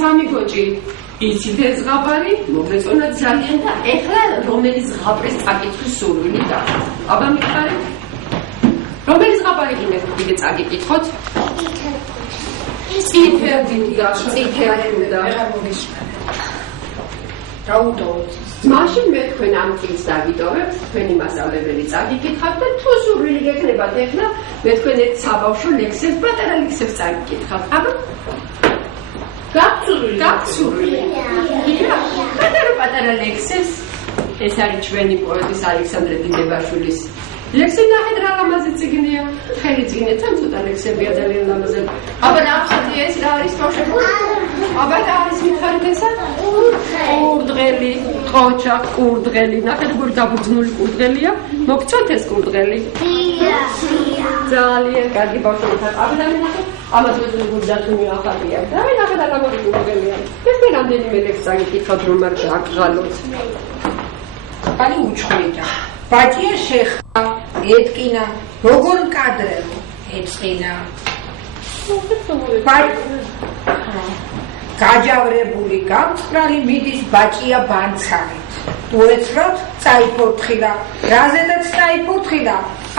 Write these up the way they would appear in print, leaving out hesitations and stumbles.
სამი გოჭი იცით ზღაპარი, მოგეწონათ ძალიან და ეხლა რომელი ზღაპრის წაკითხვის სურვილი გაქვთ? აბა მითხარით? რომელი ზღაპარი კიდე წაგიკითხოთ? წითელი და მაშინ მე თქვენ ამ წელს დავიტოვებთ, თქვენი მასწავლებელი წაგიკითხავთ და თუ სურვილი გექნებათ ეხლა მე თქვენ ერთ საბავშვო ლექსებს, პატარა ლექსებს წაგიკითხავთ. აბა გაცურვილი. პატარა ლექსებს ეს არის ჩვენი პოეტის ალექსანდრე დინებაშვილის ლექსი ნახეთ რა ლამაზი წიგნია. ხელი წიგნებთან ცოტა ლექსებია ძალიან ლამაზი. აბა ნახეთ ეს რა არის ბავშვებო? აბა რა არის მითხარით ესა? კურდღელი, ყოჩა, კურდღელი. ნახეთ როგორი დაბურძნული კურდღელია. მოგწონთ ეს კურდღელი? ძალიან კარგი ბავშვებთან. აბა ნახეთ ამას როგორი დათუნი ახალია. და ნახეთ რა ლამაზი კურდღელია. ეს მე რამდენიმე ლექსს წაგიკითხავთ რომ არ გააგღალოთ. კალი უჩხვიდა. ბაჭია შეხა, ეთკინა, როგორ მკადრებო, ეწყინა. გაჯავრებული, გამწყრალი მიდის ბაჭია ბანცარით. უეცრად წაიფორთხილა, რაზედაც წაიფორთხილა,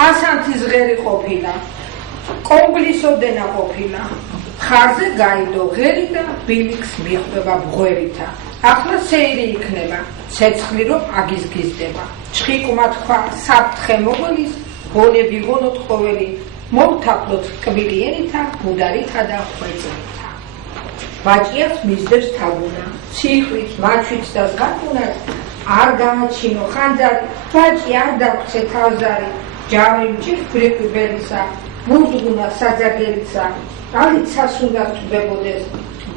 ასანთის ღერი ყოფილა. კომბლისოდენა ყოფილა. ხარზე გაიდო ღერი და ბილიქს მიხვდება ბღვერითა. ახლა სეირი იქნება, ცეცხლი რომ აგიზგიზდება. ჩხიკმა თქვა საფრთხე მოგოლის, გონები გონოთ ყოველი, მოვთაფლოთ კბილიერითა, მუდარითა და ხვეწლითა. ბაჭიას მისდევს თაგუნა, ციხვით, მაჩვით და ზღარბუნას, არ გამაჩინო ხანძარი, ბაჭი არ დაგვრცე თავზარი, ჯავი მჭირ ბრიყვიბელისა, მუზგუნა საძაგერიცა, ალიცას უნდა თბებოდეს,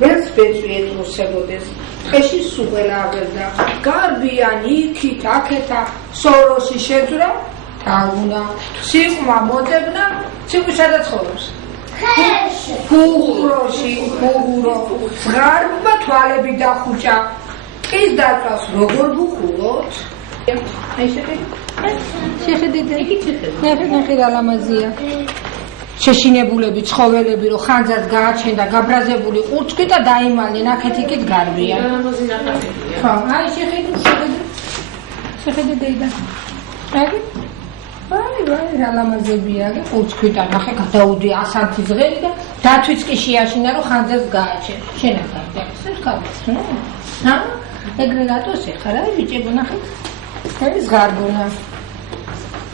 ბელს ბეწვი ეთმოსებოდეს, ტყეში სუყელა ავერდა, გარბიან იქით, აქეთა, სოროსი შეძვრა, თაგუნა, ციყვმა მოძებნა, ციყვი სადაც ცხოვრობს? ფუღუროში, ფუღურო, ზღარბმა თვალები დახუჭა, ტყის დაწვას როგორ ვუხულოთ? შეხედეთ, ნახე რა ლამაზია. შეშინებულები ცხოველები რო ხანძად გააჩენდა გაბრაზებული ყურწკი და დაიმალე ნახეთ იქით გარბია. ხო, აი შეხედეთ დეიდა. აი რა ლამაზებია, ყურწკი და ნახე გადაუდი ასანთის ღერი და დათვიც კი შეაშინა რომ ხანძად გააჩენ. შენახავთ ეს კარგს, რა? ეგრე რატოს ეხარ, აი ბიჭებო ნახეთ. ეს ზღარბუნა.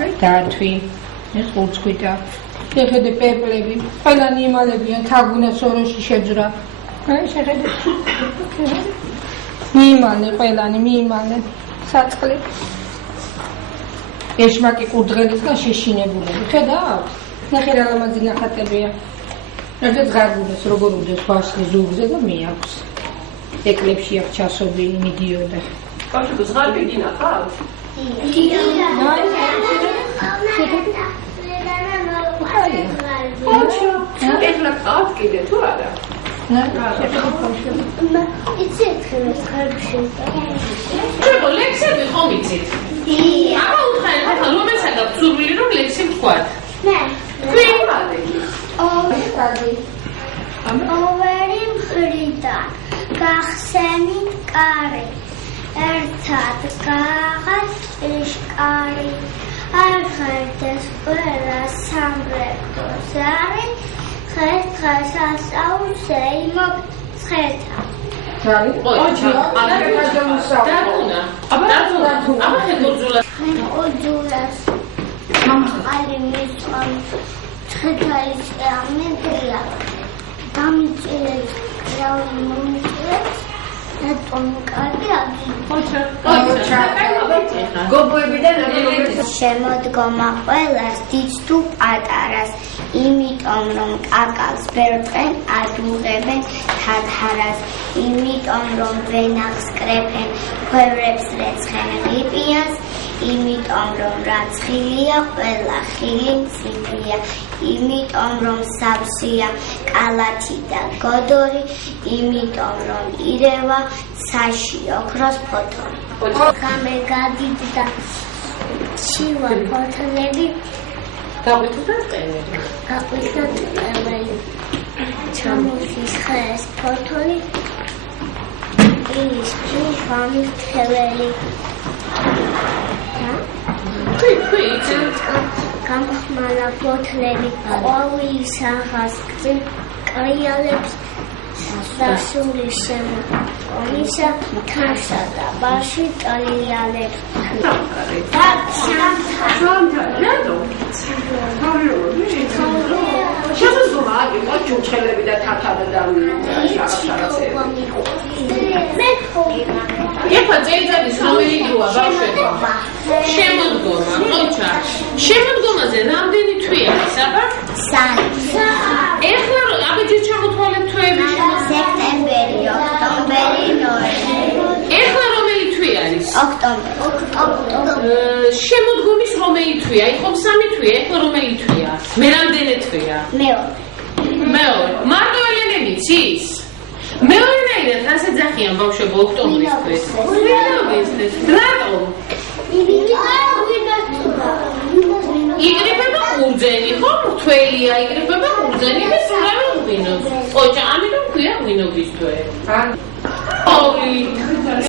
აი დათვი, ეს ყურწკი და შეხედე პეპლები, ყველანი იმალებიან, თაგუნა სოროში შეძვრა. აი შეხედე. მიიმალე ყველანი, მიიმალე. საწყლი. ეშმაკი კურდღელისგან შეშინებულები. ხედავთ? ნახე რა ლამაზი ნახატებია. ერთ ზღარბუნას როგორ უდეს ვაშლი ზურგზე და მიაქვს. ეკლებში აქვს ჩასობი, მიდიოდა. ბავშვებო, ზღარბი გინახავთ? ეხლა ყავთ კიდე თუ არა? იცით ხარბში. შეგო ლექსები ხომ იცით? აბა უთხარით ახლა რომელსაც აქვს სურვილი რომ ლექსი ვთქვათ? მე. თქვენ მალე. ოვერი მხრიდან გახსენით კარი. ერთად გაღაც იშკარი. არ ხედეს ყველა სამრეკლო ზარი, დღეს ასაულს ეიმობთ ცხეთა. აბა ხეგოძულას. ხეგოძულას. მამალი მისყამ ცხეთაის ამენტრია. დამიჭირებს კრავი მომიჭირებს. შემოდგომა ყველას დიდს თუ პატარას, იმიტომ რომ კაკალს ბერწყენ ადუღებენ თათარას, იმიტომ რომ ვენახს კრეფენ ქვევრებს რეცხენ ღიპიანს, იმიტომ რომ რაც ხილია ყველა ხილი მწიფია, იმიტომ რომ სავსეა კალათი და გოდორი, იმიტომ რომ ირევა საში ოქროს ფოთოლი. ღამე გადიდდა შივა ფოთლები, გაყვითა ტყეები. გაყვითა ტყეები. ჩამოსის ხეს ფოთოლი, გამრთველი გამხმარა ფოთლები ყვავილის ახას გრძივ კრიალებს დასული შემოყოლისა თანსა და ბარში კრიალებს ჩუჩხელები და თათადა და ეხლა წელიწადის რომელი დროა ბავშვებო? შემოდგომა, ხოჭა. შემოდგომაზე რამდენი თვეა აბა? სამი ეხლა აბეჯერ ჩამოთვალეთ თვეები სექტემბერი ოქტომბერი ნოემბერი ეხლა რომელი თვე არის? ოქტომბერი შემოდგომის რომელი თვეა? იყო სამი თვე, ეხლა რომელი თვეა? მე რამდენი თვეა? მეორე. მარტო ელენე იცის? მეორენაირად ასეძახიან ბავშვებო ოქტომბრის თვეს. რატომ? იგრიფება ყურძენი, ხო? მრთველია, იგრიფება ყურძენი და სულავე უღვინოს. ხოჭა, ამიტომ ქვია ღვინობის თვე.